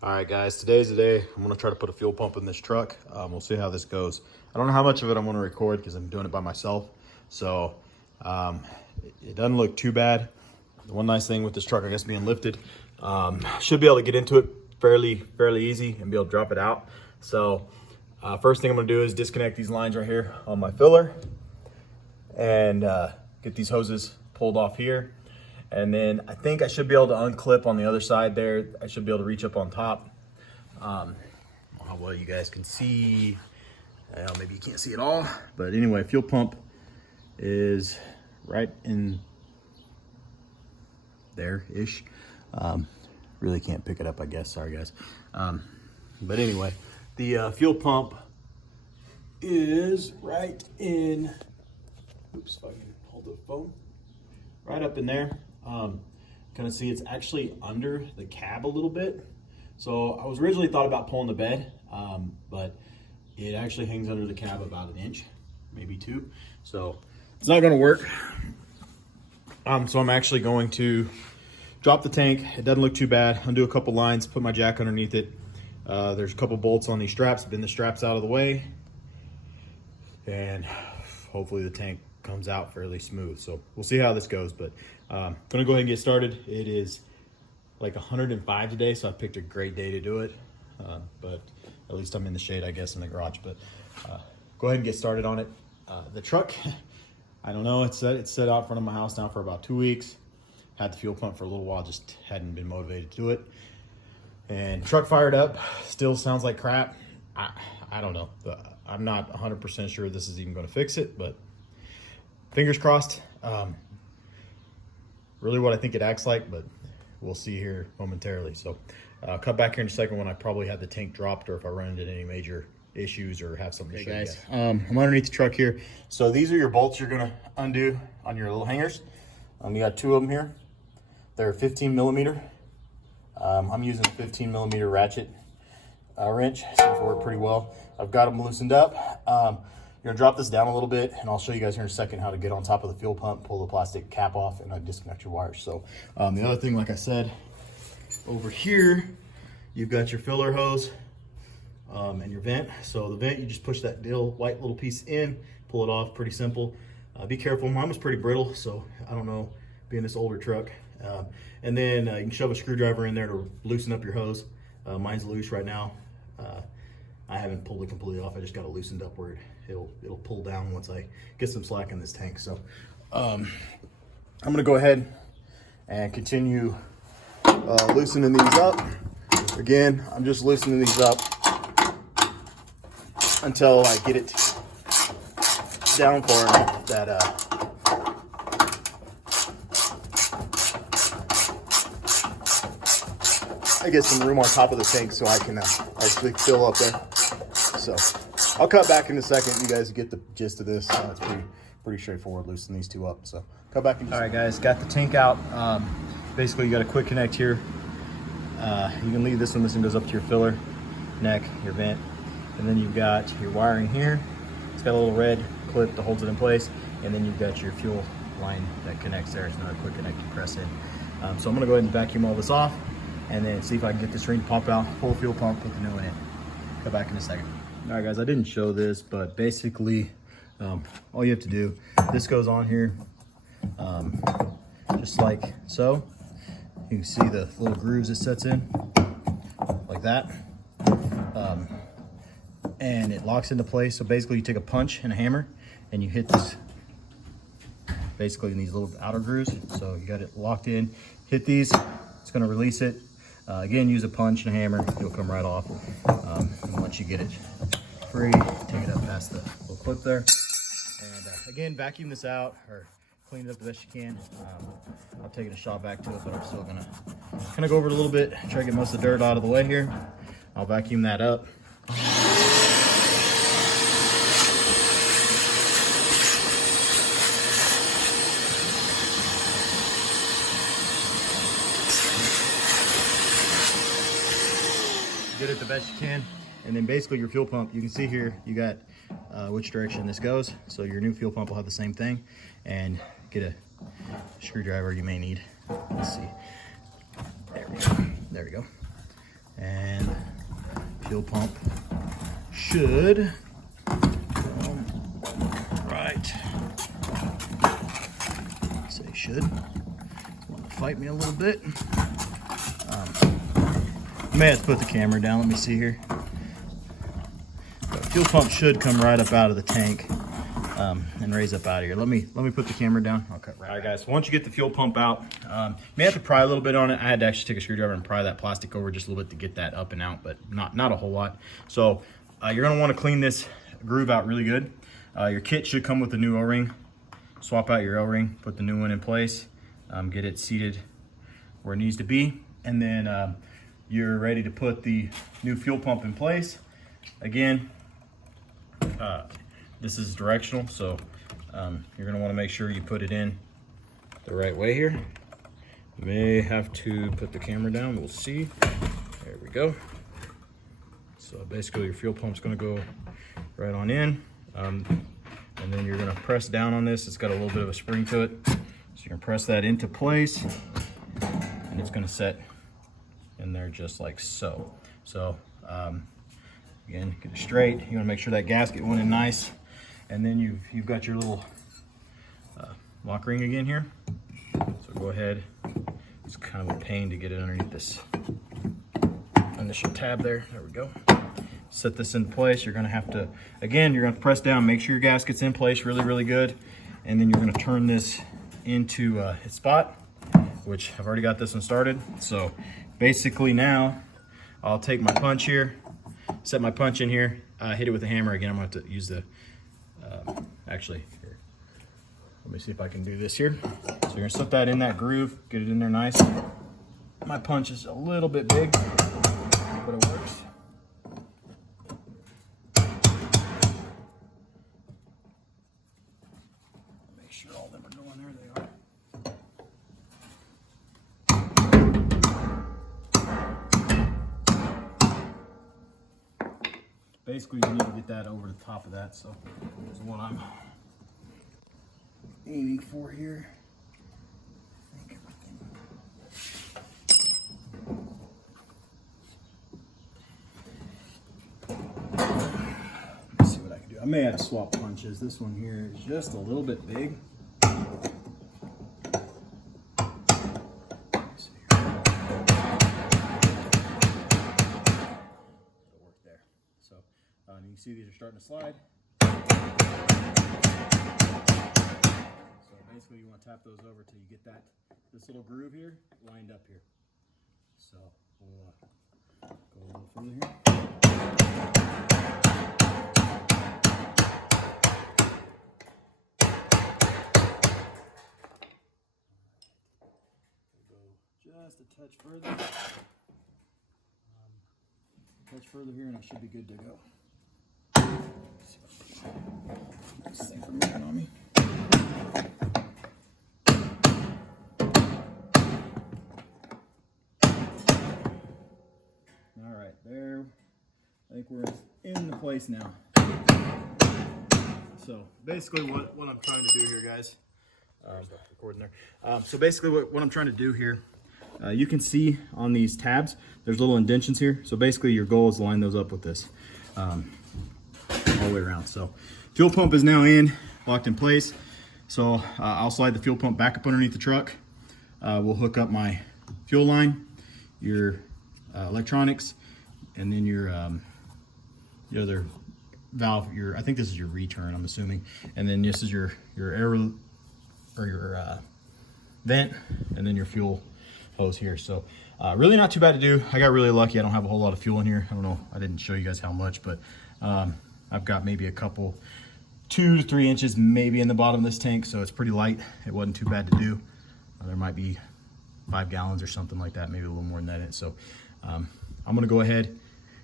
All right, guys, today's the day. I'm gonna try to put a fuel pump in this truck. We'll see how this goes. I don't know how much of it I'm gonna record because I'm doing it by myself. So it doesn't look too bad. The one nice thing with this truck, I guess, being lifted, should be able to get into it fairly easy and be able to drop it out. So first thing I'm gonna do is disconnect these lines right here on my filler and get these hoses pulled off here. And then I think I should be able to unclip on the other side there. I should be able to reach up on top. How well you guys can see. Well, maybe you can't see it all. But anyway, fuel pump is right in there-ish. Really can't pick it up, I guess. Sorry, guys. But anyway, the fuel pump is right in, oops, if I can hold the phone, right up in there. Kind of see it's actually under the cab a little bit. So I was originally thought about pulling the bed, but it actually hangs under the cab about 1 inch, maybe 2. So it's not going to work. So I'm actually going to drop the tank. It doesn't look too bad. Undo a couple lines, put my jack underneath it. There's a couple bolts on these straps, bend the straps out of the way, and hopefully the tank comes out fairly smooth. So we'll see how this goes, but I'm gonna go ahead and get started. It is like 105 today, so I picked a great day to do it. But at least I'm in the shade, I guess, in the garage. But go ahead and get started on it. The truck, I don't know, it's set out front of my house now for about 2 weeks. Had the fuel pump for a little while, just hadn't been motivated to do it. And truck fired up, still sounds like crap. I don't know. I'm not 100% sure this is even gonna fix it, but fingers crossed. Really what I think it acts like, but we'll see here momentarily. So I'll cut back here in a second when I probably have the tank dropped or if I run into any major issues or have something to show you guys. I'm underneath the truck here. So these are your bolts you're gonna undo on your little hangers. You got 2 of them here. They're 15 millimeter. I'm using a 15 millimeter ratchet wrench. Seems to work pretty well. I've got them loosened up. You're gonna drop this down a little bit, and I'll show you guys here in a second how to get on top of the fuel pump, pull the plastic cap off, and disconnect your wires. So the other thing, like I said, over here, you've got your filler hose and your vent. So the vent, you just push that white little piece in, pull it off, pretty simple. Be careful, mine was pretty brittle, so I don't know, being this older truck. And then you can shove a screwdriver in there to loosen up your hose. Mine's loose right now. I haven't pulled it completely off. I just got it loosened up where it'll pull down once I get some slack in this tank. So I'm gonna go ahead and continue loosening these up. Again, I'm just loosening these up until I get it down far enough that I get some room on top of the tank so I can actually fill up there. So I'll cut back in a second. You guys get the gist of this. It's pretty straightforward, loosen these 2 up. So cut back in. All right, guys, got the tank out. Basically, you got a quick connect here. You can leave this one. This one goes up to your filler neck, your vent, and then you've got your wiring here. It's got a little red clip that holds it in place, and then you've got your fuel line that connects there. It's another quick connect you press in. So I'm gonna go ahead and vacuum all this off, and then see if I can get this ring to pop out, pull the fuel pump, put the new one in. Come back in a second. All right, guys, I didn't show this, but basically all you have to do, this goes on here just like so. You can see the little grooves it sets in like that. And it locks into place. So basically you take a punch and a hammer and you hit this basically in these little outer grooves. So you got it locked in, hit these, it's gonna release it. Again, use a punch and a hammer, it'll come right off. And once you get it free, take it up past the little clip there. And again, vacuum this out or clean it up the best you can. I've taken a shot back to it, but I'm still gonna kind of go over it a little bit, try to get most of the dirt out of the way here. I'll vacuum that up. Get it the best you can. And then basically your fuel pump, you can see here, you got which direction this goes. So your new fuel pump will have the same thing. And get a screwdriver you may need. Let's see. There we go. And fuel pump should right. Say should. Want to fight me a little bit. I may have to put the camera down. Let me see here. The fuel pump should come right up out of the tank and raise up out of here. Let me put the camera down. I'll cut right. All right, guys. So once you get the fuel pump out, you may have to pry a little bit on it. I had to actually take a screwdriver and pry that plastic over just a little bit to get that up and out, but not a whole lot. So you're gonna want to clean this groove out really good. Your kit should come with a new O-ring. Swap out your O-ring, put the new one in place, get it seated where it needs to be, and then you're ready to put the new fuel pump in place. Again, this is directional, so you're gonna wanna make sure you put it in the right way here. You may have to put the camera down, we'll see. There we go. So basically your fuel pump's gonna go right on in. And then you're gonna press down on this. It's got a little bit of a spring to it. So you're gonna press that into place and it's gonna set in there just like so. So again, get it straight. You wanna make sure that gasket went in nice. And then you've got your little lock ring again here. So go ahead. It's kind of a pain to get it underneath this initial tab there. There we go. Set this in place. You're gonna have to, again, you're gonna press down, make sure your gasket's in place really good. And then you're gonna turn this into its spot, which I've already got this one started. So basically now I'll take my punch here, set my punch in here, hit it with a hammer again. I'm gonna have to use the, actually, here. Let me see if I can do this here. So you're gonna slip that in that groove, get it in there nice. My punch is a little bit big, but it works. Make sure all of them are going there, they are. Basically, you need to get that over the top of that, so there's what I'm aiming for here. I think everything. Let's see what I can do. I may have to swap punches. This one here is just a little bit big. You can see these are starting to slide. So basically you want to tap those over till you get this little groove here lined up here. So we'll go a little further here. We'll go just a touch further. Here and I should be good to go. Nice thing for moving on me. All right, there. I think we're in the place now. So basically what I'm trying to do here, guys, recording there. So basically what I'm trying to do here, you can see on these tabs, there's little indentions here. So basically your goal is to line those up with this. All the way around. So fuel pump is now in, locked in place. So I'll slide the fuel pump back up underneath the truck. We'll hook up my fuel line, your electronics, and then your other valve. I think this is your return, I'm assuming, and then this is your air or your vent, and then your fuel hose here. So really not too bad to do. I got really lucky. I don't have a whole lot of fuel in here. I don't know. I didn't show you guys how much, but I've got maybe a couple 2 to 3 inches maybe in the bottom of this tank, so it's pretty light. It wasn't too bad to do. There might be 5 gallons or something like that, maybe a little more than that in it. So I'm gonna go ahead,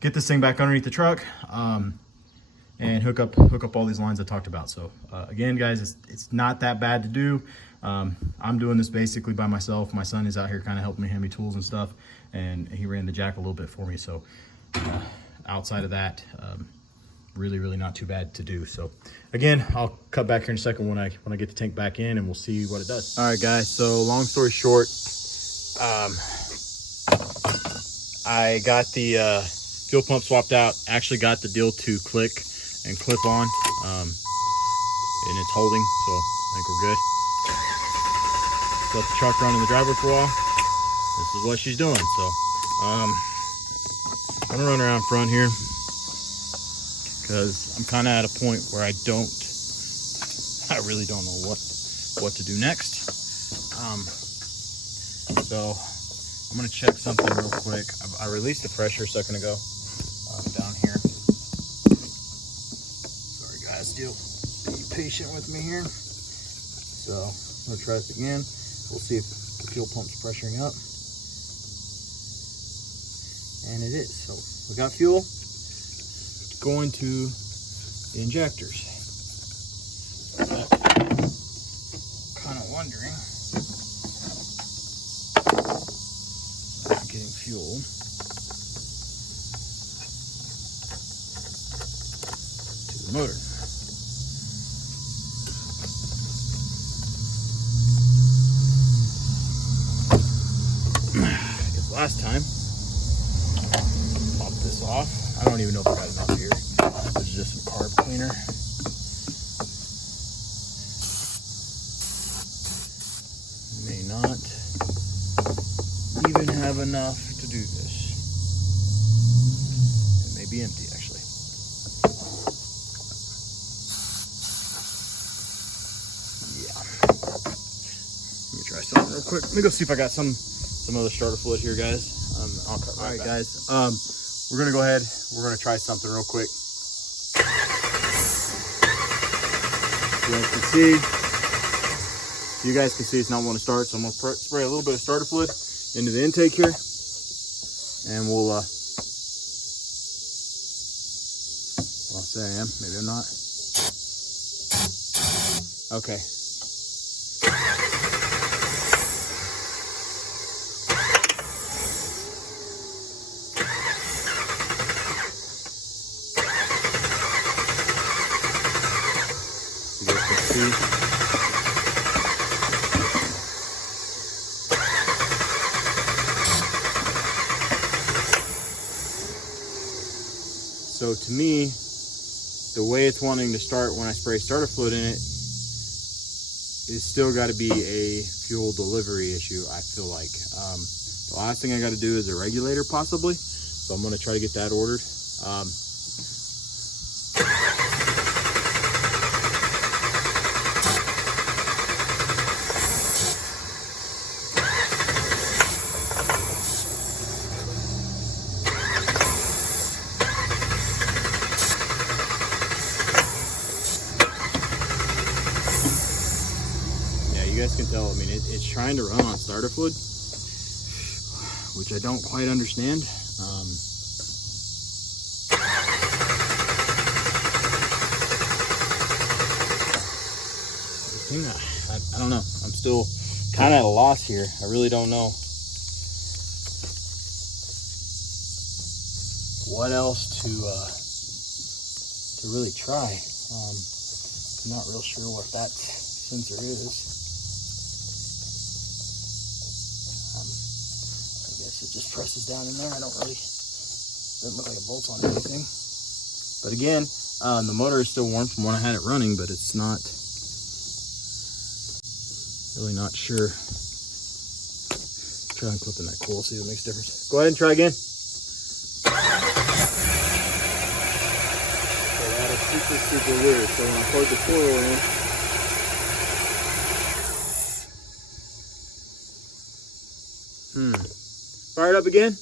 get this thing back underneath the truck, and hook up all these lines I talked about. So again, guys, it's not that bad to do. I'm doing this basically by myself. My son is out here kind of helping me, hand me tools and stuff, and he ran the jack a little bit for me. So outside of that, really not too bad to do. So again, I'll cut back here in a second when I get the tank back in, and we'll see what it does. All right, guys, so long story short, I got the fuel pump swapped out. Actually got the deal to click and clip on, and it's holding, so I think we're good. Let the truck run in the driveway for a while. This is what she's doing. So I'm gonna run around front here because I'm kind of at a point where I really don't know what to do next. So I'm gonna check something real quick. I released the pressure a second ago down here. Sorry guys, still be patient with me here. So I'm gonna try this again. We'll see if the fuel pump's pressuring up. And it is. So we got fuel going to the injectors. Kind of wondering. Not getting fuel. To the motor. Because last time, pop this off. I don't even know if I got enough here. This is just some carb cleaner. May not even have enough to do this. It may be empty actually. Yeah. Let me try something real quick. Let me go see if I got some other starter fluid here, guys. I'll cut right back. Guys. We're gonna go ahead. We're gonna try something real quick. You guys can see it's not wanting to start, so I'm gonna spray a little bit of starter fluid into the intake here, and we'll. Well, I'll say I am. Maybe I'm not. Okay. You guys can see. So to me, the way it's wanting to start when I spray starter fluid in it is still got to be a fuel delivery issue, I feel like. The last thing I got to do is a regulator possibly. So I'm going to try to get that ordered. You guys can tell, I mean, it's trying to run on starter fluid, which I don't quite understand. I don't know. I'm still kind of at a loss here. I really don't know what else to really try. I'm not real sure what that sensor is. It just presses down in there. I don't really, doesn't look like it bolts on anything. But again, the motor is still warm from when I had it running, but it's not, really not sure. Try and clip in that coil, see if it makes a difference. Go ahead and try again. So that is super weird. So when I plug the coil in, fire it up again.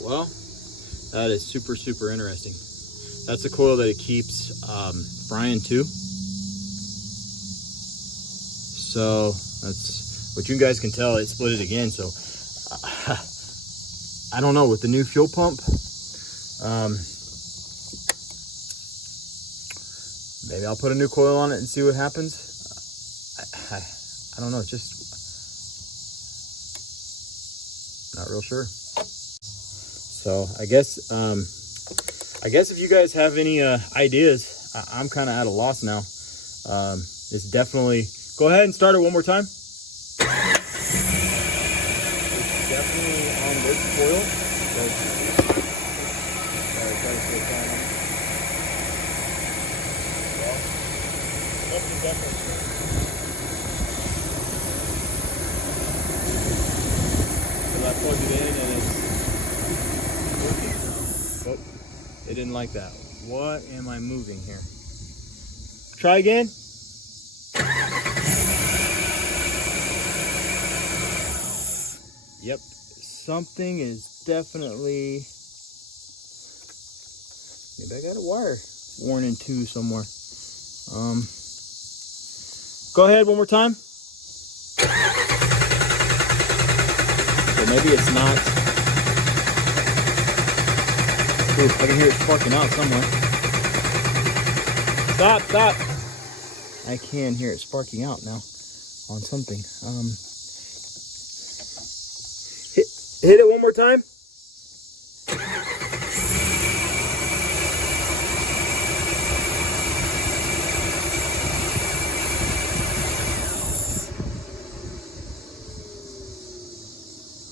Well, that is super interesting. That's the coil that it keeps frying to. So that's what you guys can tell. It split it again. So I don't know, with the new fuel pump, maybe I'll put a new coil on it and see what happens. I don't know, it's just not real sure. So I guess I guess if you guys have any ideas, I'm kind of at a loss now. It's definitely, go ahead and start it one more time. It's definitely on this coil. Something definitely. Because I plugged it in and it's working. Oh, it didn't like that. What am I moving here? Try again. Yep, something is definitely, maybe I got a wire worn in two somewhere. Go ahead one more time. So maybe it's not. Ooh, I can hear it sparking out somewhere. Stop. I can hear it sparking out now on something. Hit it one more time.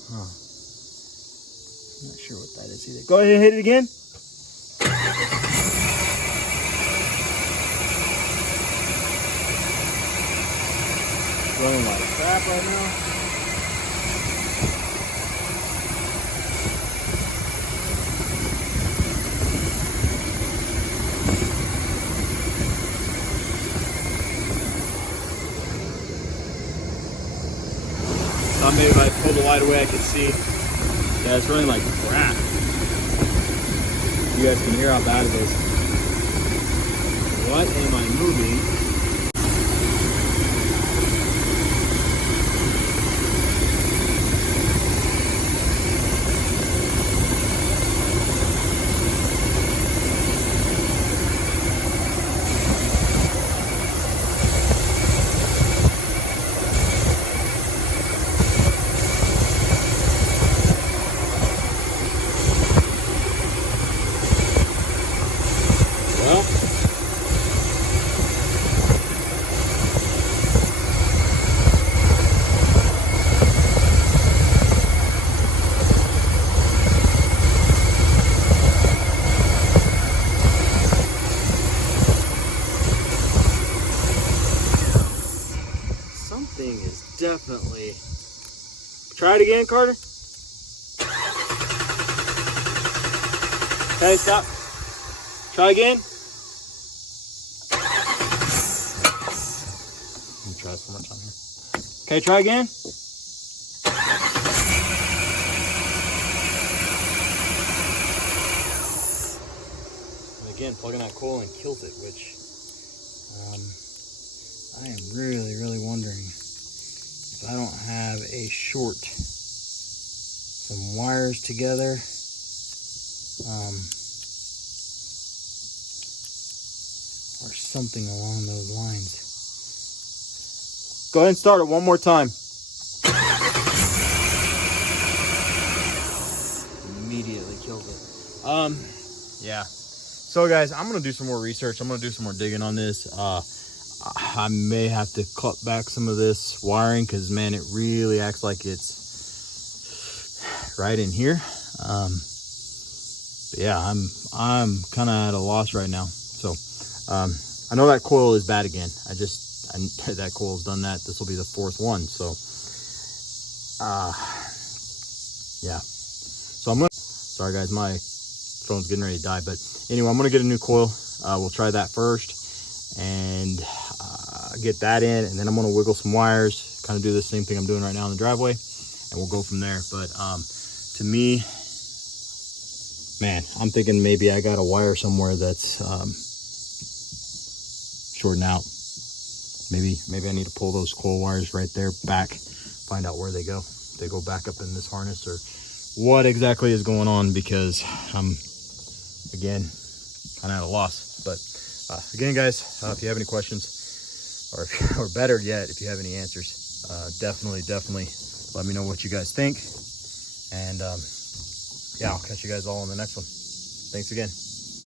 Huh. I'm not sure what that is either. Go ahead and hit it again. Running like crap right now. Thought maybe if I pulled the light away I could see. Yeah, it's running like crap. You guys can hear how bad it is. What am I moving? Something is definitely. Try it again, Carter. Okay, stop. Try again. Let me try this one more time here. Okay, try again. And again, plugging that coil and kills it, which I am really wondering if I don't have a short, some wires together, or something along those lines. Go ahead and start it one more time. Immediately kills it. Yeah. So guys, I'm gonna do some more research. I'm gonna do some more digging on this. I may have to cut back some of this wiring because, man, it really acts like it's right in here. But yeah, I'm kind of at a loss right now. So I know that coil is bad again. That coil's done that. This will be the fourth one. So yeah. So sorry guys, my phone's getting ready to die. But anyway, I'm gonna get a new coil. We'll try that first and get that in, and then I'm gonna wiggle some wires, kind of do the same thing I'm doing right now in the driveway, and we'll go from there. But to me, man, I'm thinking maybe I got a wire somewhere that's shorting out. Maybe I need to pull those coil wires right there back, find out where they go. If they go back up in this harness or what exactly is going on, because I'm again kind of at a loss. But again, guys, if you have any questions, or better yet, if you have any answers, definitely let me know what you guys think. And yeah, I'll catch you guys all on the next one. Thanks again.